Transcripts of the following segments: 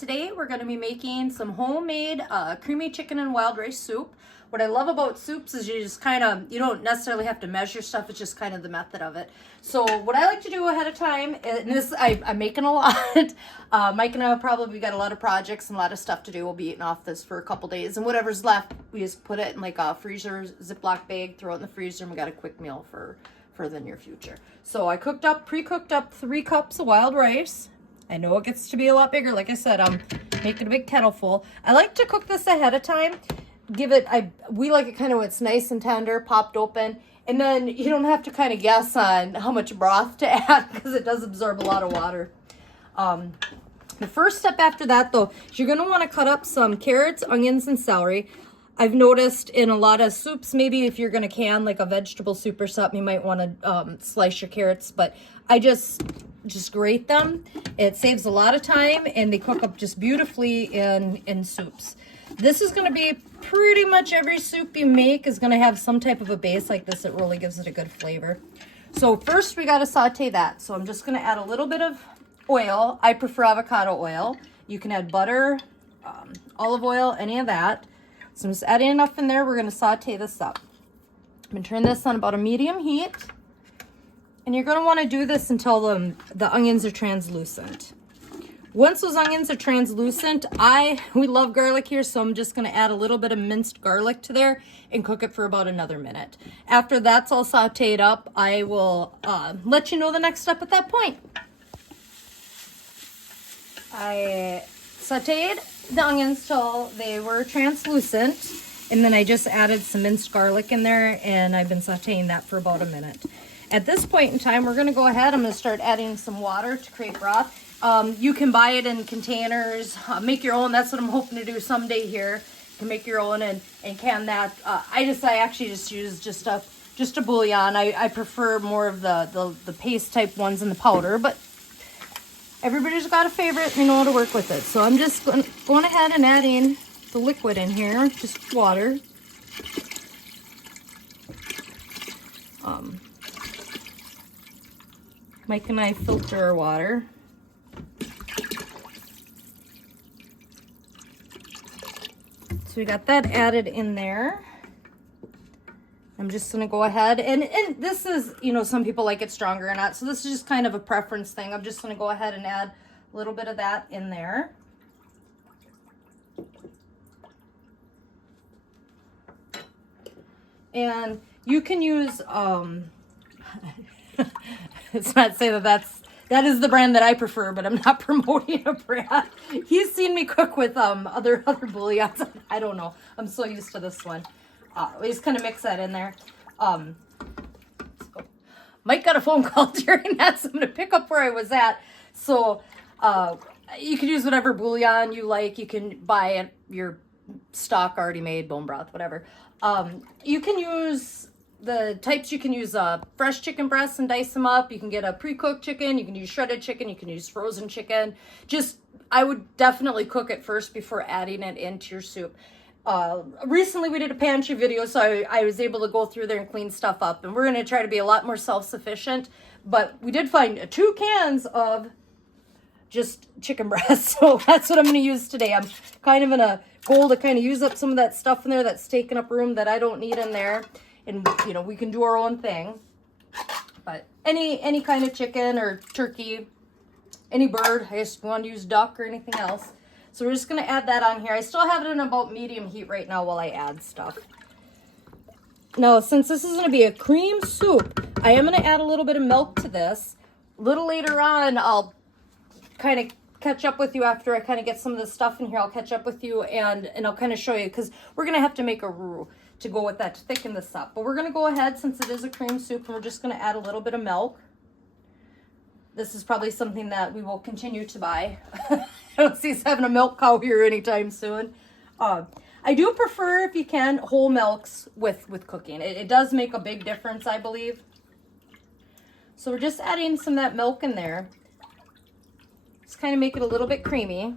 Today we're going to be making some homemade creamy chicken and wild rice soup. What I love about soups is you just you don't necessarily have to measure stuff, it's just kind of the method of it. So what I like to do ahead of time, and this I'm making a lot, Mike and I have probably got a lot of projects and a lot of stuff to do. We'll be eating off this for a couple days, and whatever's left, we just put it in like a freezer Ziploc bag, throw it in the freezer, and we got a quick meal for the near future. So I pre-cooked up 3 cups of wild rice. I know it gets to be a lot bigger. Like I said, I'm making a big kettle full. I like to cook this ahead of time. We like it kind of when it's nice and tender, popped open. And then you don't have to kind of guess on how much broth to add because it does absorb a lot of water. The first step after that, though, is you're going to want to cut up some carrots, onions, and celery. I've noticed in a lot of soups, maybe if you're going to can like a vegetable soup or something, you might want to slice your carrots. But I just grate them. It saves a lot of time, and they cook up just beautifully in soups. This is going to be pretty much every soup you make is going to have some type of a base like this. It really gives it a good flavor. So first we got to saute that. So I'm just going to add a little bit of oil. I prefer avocado oil. You can add butter, olive oil, any of that. So I'm just adding enough in there. We're going to saute this up. I'm going to turn this on about a medium heat. And you're going to want to do this until the onions are translucent. Once those onions are translucent, we love garlic here, so I'm just going to add a little bit of minced garlic to there and cook it for about another minute. After that's all sauteed up, I will let you know the next step at that point. I sauteed the onions till they were translucent, and then I just added some minced garlic in there, and I've been sauteing that for about a minute. At this point in time, we're going to go ahead. I'm going to start adding some water to create broth. You can buy it in containers, make your own. That's what I'm hoping to do someday here. You can make your own and can that. I actually just use just a bouillon. I prefer more of the paste type ones in the powder, but everybody's got a favorite. They know how to work with it. So I'm just going ahead and adding the liquid in here, just water. Mike and I filter our water. So we got that added in there. I'm just going to go ahead, and this is, some people like it stronger or not, so this is just kind of a preference thing. I'm just going to go ahead and add a little bit of that in there. And you can use, it's not saying that is the brand that I prefer, but I'm not promoting a brand. He's seen me cook with other bouillons. I don't know. I'm so used to this one. We just kind of mix that in there. So Mike got a phone call during that, so I'm going to pick up where I was at. So you can use whatever bouillon you like. You can buy your stock already made, bone broth, whatever. You can use the types. You can use fresh chicken breasts and dice them up. You can get a pre-cooked chicken. You can use shredded chicken. You can use frozen chicken. I would definitely cook it first before adding it into your soup. Recently we did a pantry video, so I was able to go through there and clean stuff up, and we're going to try to be a lot more self-sufficient, but we did find 2 cans of just chicken breast, so that's what I'm going to use today. I'm kind of in a goal to kind of use up some of that stuff in there that's taking up room that I don't need in there, and we can do our own thing. But any kind of chicken or turkey, any bird, I just want to use duck or anything else. So we're just going to add that on here. I still have it in about medium heat right now while I add stuff. Now, since this is going to be a cream soup, I am going to add a little bit of milk to this. A little later on, I'll kind of catch up with you after I kind of get some of the stuff in here. I'll catch up with you and I'll kind of show you, because we're going to have to make a roux to go with that to thicken this up. But we're going to go ahead, since it is a cream soup, and we're just going to add a little bit of milk. This is probably something that we will continue to buy. I don't see us having a milk cow here anytime soon. I do prefer, if you can, whole milks with cooking. It does make a big difference, I believe. So we're just adding some of that milk in there. Just kind of make it a little bit creamy.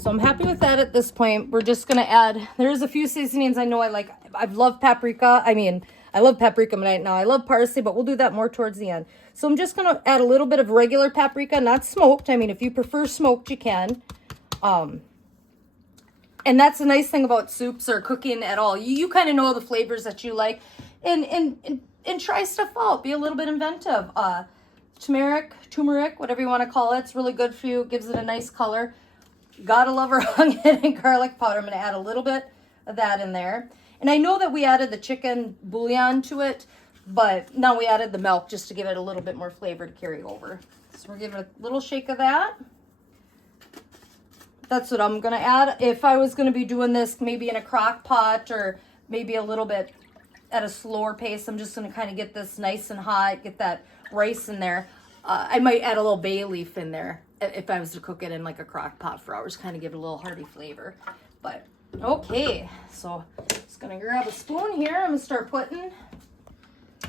So I'm happy with that at this point. We're just going to add, there's a few seasonings I know I like. I've loved paprika. I mean, I love paprika right now. I love parsley, but we'll do that more towards the end. So I'm just going to add a little bit of regular paprika, not smoked. I mean, if you prefer smoked, you can. And that's the nice thing about soups or cooking at all. You kind of know the flavors that you like and try stuff out. Be a little bit inventive. Turmeric, whatever you want to call it. It's really good for you. Gives it a nice color. Gotta love our onion and garlic powder. I'm going to add a little bit of that in there. And I know that we added the chicken bouillon to it, but now we added the milk just to give it a little bit more flavor to carry over. So we're giving a little shake of that. That's what I'm going to add. If I was going to be doing this maybe in a crock pot or maybe a little bit at a slower pace, I'm just going to kind of get this nice and hot, get that rice in there. I might add a little bay leaf in there if I was to cook it in like a crock pot for hours, kind of give it a little hearty flavor. But okay, so just gonna grab a spoon here. I'm gonna start putting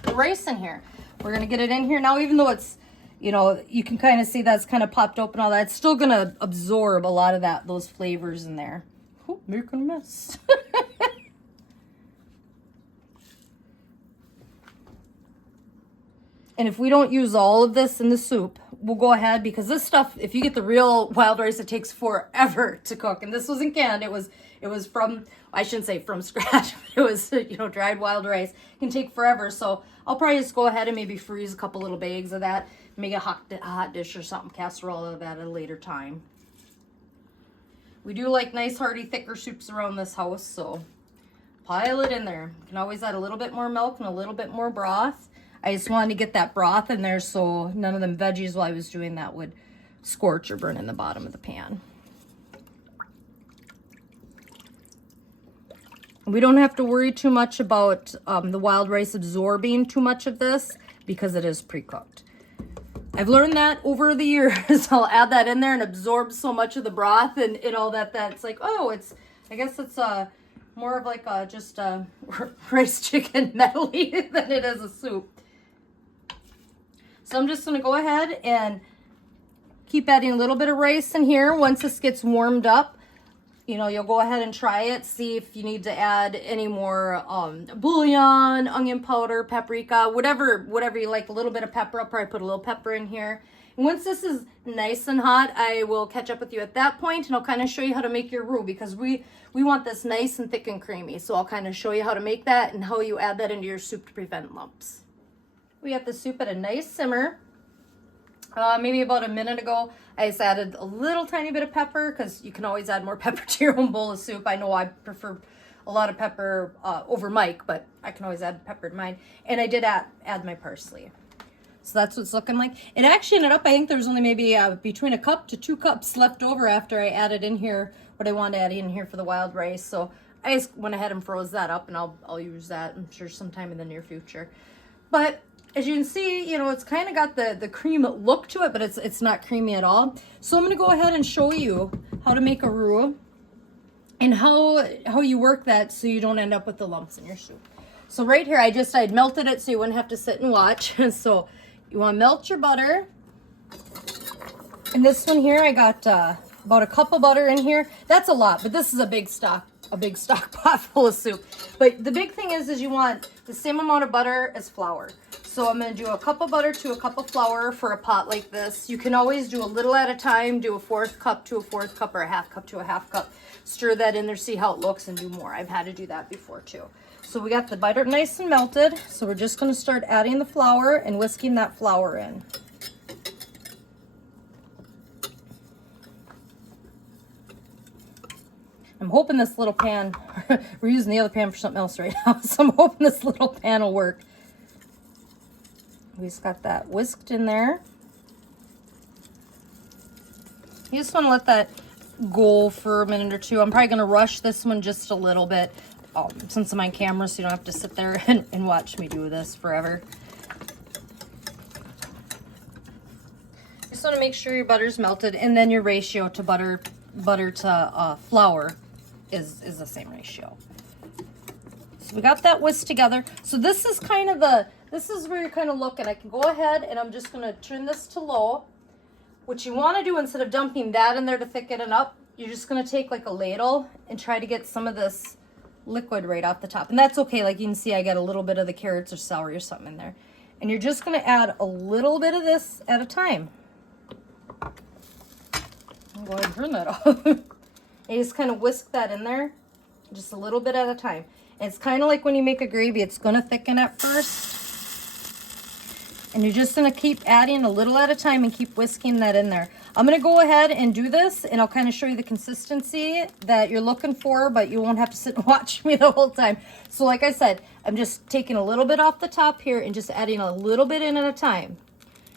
the rice in here. We're gonna get it in here now, even though it's, you know, you can kind of see that's kind of popped open, all that. It's still gonna absorb a lot of those flavors in there. Oh, making a mess. And if we don't use all of this in the soup, we'll go ahead, because this stuff, if you get the real wild rice, it takes forever to cook. And this wasn't canned. It was from, I shouldn't say from scratch, but it was, you know, dried wild rice. It can take forever. So I'll probably just go ahead and maybe freeze a couple little bags of that, make a hot dish or something, casserole of that at a later time. We do like nice, hearty, thicker soups around this house, so pile it in there. You can always add a little bit more milk and a little bit more broth. I just wanted to get that broth in there so none of them veggies while I was doing that would scorch or burn in the bottom of the pan. We don't have to worry too much about the wild rice absorbing too much of this because it is pre-cooked. I've learned that over the years. I'll add that in there and absorb so much of the broth and all that it's like, oh, I guess it's more of like just a rice chicken medley than it is a soup. So I'm just going to go ahead and keep adding a little bit of rice in here. Once this gets warmed up, you know, you'll go ahead and try it. See if you need to add any more bouillon, onion powder, paprika, whatever you like. A little bit of pepper. I'll probably put a little pepper in here. And once this is nice and hot, I will catch up with you at that point, and I'll kind of show you how to make your roux, because we want this nice and thick and creamy. So I'll kind of show you how to make that and how you add that into your soup to prevent lumps. We have the soup at a nice simmer. Maybe about a minute ago, I just added a little tiny bit of pepper, because you can always add more pepper to your own bowl of soup. I know I prefer a lot of pepper over Mike, but I can always add pepper to mine. And I did add my parsley. So that's what it's looking like. It actually ended up, I think there's only maybe between a cup to 2 cups left over after I added in here what I wanted to add in here for the wild rice. So I just went ahead and froze that up, and I'll use that, I'm sure, sometime in the near future. But as you can see, you know, it's kind of got the cream look to it, but it's not creamy at all. So I'm going to go ahead and show you how to make a roux and how you work that so you don't end up with the lumps in your soup. So right here, I'd melted it so you wouldn't have to sit and watch. So you want to melt your butter. And this one here, I got about a cup of butter in here. That's a lot, but this is a big stock pot full of soup. But the big thing is you want the same amount of butter as flour. So I'm going to do a cup of butter to a cup of flour for a pot like this. You can always do a little at a time, do a 1/4 cup to a 1/4 cup or a 1/2 cup to a 1/2 cup. Stir that in there, see how it looks, and do more. I've had to do that before too. So we got the butter nice and melted. So we're just going to start adding the flour and whisking that flour in. I'm hoping this little pan, we're using the other pan for something else right now, so I'm hoping this little pan will work. We just got that whisked in there. You just want to let that go for a minute or two. I'm probably going to rush this one just a little bit since I'm on camera, so you don't have to sit there and watch me do this forever. Just want to make sure your butter's melted, and then your ratio to butter to flour is the same ratio. So we got that whisked together. So this is kind of this is where you're kind of looking. I can go ahead and I'm just going to turn this to low. What you want to do, instead of dumping that in there to thicken it up, you're just gonna take like a ladle and try to get some of this liquid right off the top. And that's okay, like you can see I got a little bit of the carrots or celery or something in there. And you're just gonna add a little bit of this at a time. I'll go ahead and turn that off. And you just kind of whisk that in there, just a little bit at a time. And it's kind of like when you make a gravy, it's gonna thicken at first. And you're just gonna keep adding a little at a time and keep whisking that in there. I'm gonna go ahead and do this and I'll kind of show you the consistency that you're looking for, but you won't have to sit and watch me the whole time. So like I said, I'm just taking a little bit off the top here and just adding a little bit in at a time.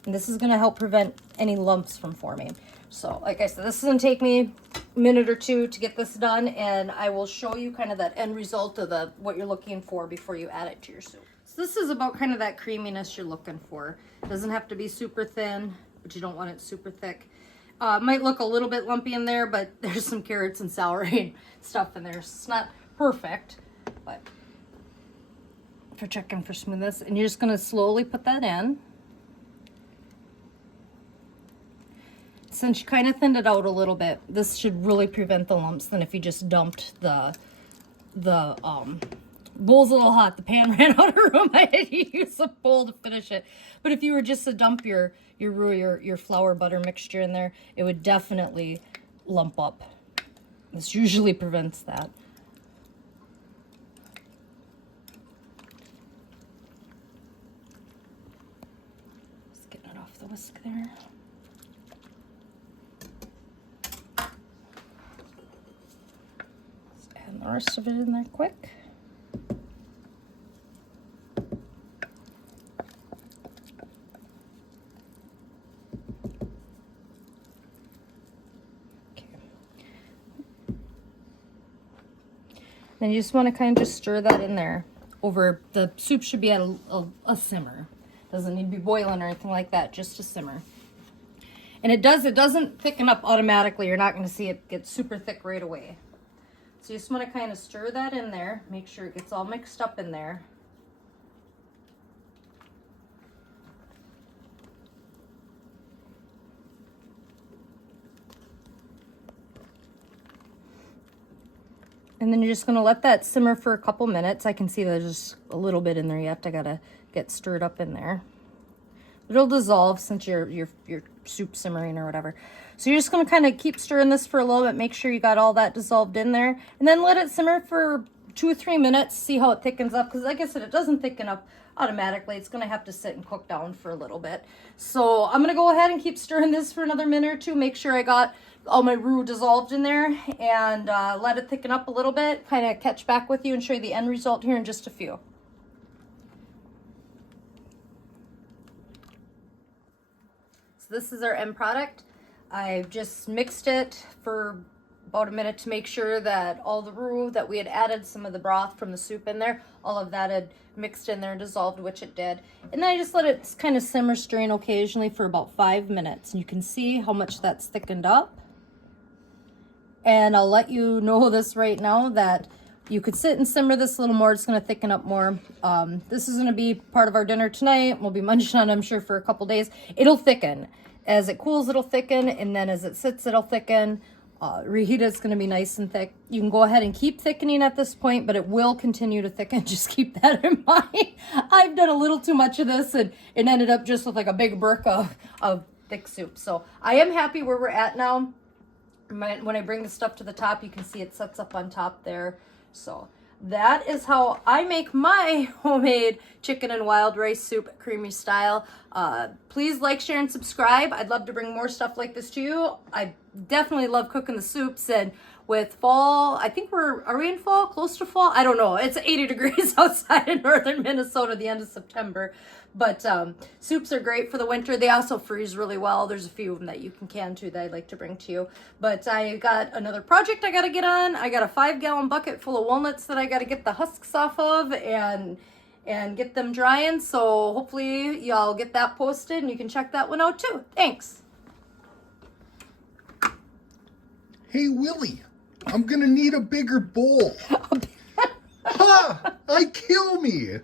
And this is gonna help prevent any lumps from forming. So like I said, this is gonna take me a minute or two to get this done, and I will show you kind of that end result of what you're looking for before you add it to your soup. So this is about kind of that creaminess you're looking for. It doesn't have to be super thin, but you don't want it super thick. It might look a little bit lumpy in there, but there's some carrots and celery and stuff in there. So it's not perfect, but for checking for smoothness. And you're just gonna slowly put that in. Since you kind of thinned it out a little bit, this should really prevent the lumps than if you just dumped the bowl's a little hot. The pan ran out of room. I had to use a bowl to finish it. But if you were just to dump your flour butter mixture in there, it would definitely lump up. This usually prevents that. Just getting it off the whisk there. And the rest of it in there quick. Okay. Then you just want to kind of just stir that in there. The soup should be at a simmer. Doesn't need to be boiling or anything like that, just a simmer. And it doesn't thicken up automatically. You're not going to see it get super thick right away. So you just want to kind of stir that in there, make sure it gets all mixed up in there. And then you're just going to let that simmer for a couple minutes. I can see there's just a little bit in there yet. I got to get stirred up in there. It'll dissolve since your soup simmering or whatever. So you're just going to kind of keep stirring this for a little bit, make sure you got all that dissolved in there, and then let it simmer for 2 or 3 minutes, see how it thickens up, because like I said, it doesn't thicken up automatically. It's going to have to sit and cook down for a little bit. So I'm going to go ahead and keep stirring this for another minute or two, make sure I got all my roux dissolved in there, and let it thicken up a little bit, kind of catch back with you and show you the end result here in just a few. So this is our end product. I've just mixed it for about a minute to make sure that all the roux that we had added, some of the broth from the soup in there, all of that had mixed in there and dissolved, which it did. And then I just let it kind of simmer, stirring occasionally for about 5 minutes. And you can see how much that's thickened up. And I'll let you know this right now that you could sit and simmer this a little more. It's going to thicken up more. This is going to be part of our dinner tonight. We'll be munching on it, I'm sure, for a couple days. It'll thicken. As it cools, it'll thicken, and then as it sits, it'll thicken. Reheated, it's going to be nice and thick. You can go ahead and keep thickening at this point, but it will continue to thicken. Just keep that in mind. I've done a little too much of this, and it ended up just with like a big brick of thick soup. So I am happy where we're at now. When I bring the stuff to the top, you can see it sets up on top there. So that is how I make my homemade chicken and wild rice soup, creamy style. Please like, share, and subscribe. I'd love to bring more stuff like this to you. I definitely love cooking the soups, and with fall, I think are we in fall? Close to fall? I don't know. It's 80 degrees outside in northern Minnesota, the end of September. But soups are great for the winter. They also freeze really well. There's a few of them that you can can too that I'd like to bring to you. But I got another project I got to get on. I got a 5-gallon bucket full of walnuts that I got to get the husks off of and get them drying. So hopefully y'all get that posted and you can check that one out too. Thanks. Hey, Willie, I'm gonna need a bigger bowl. Ha! I kill me.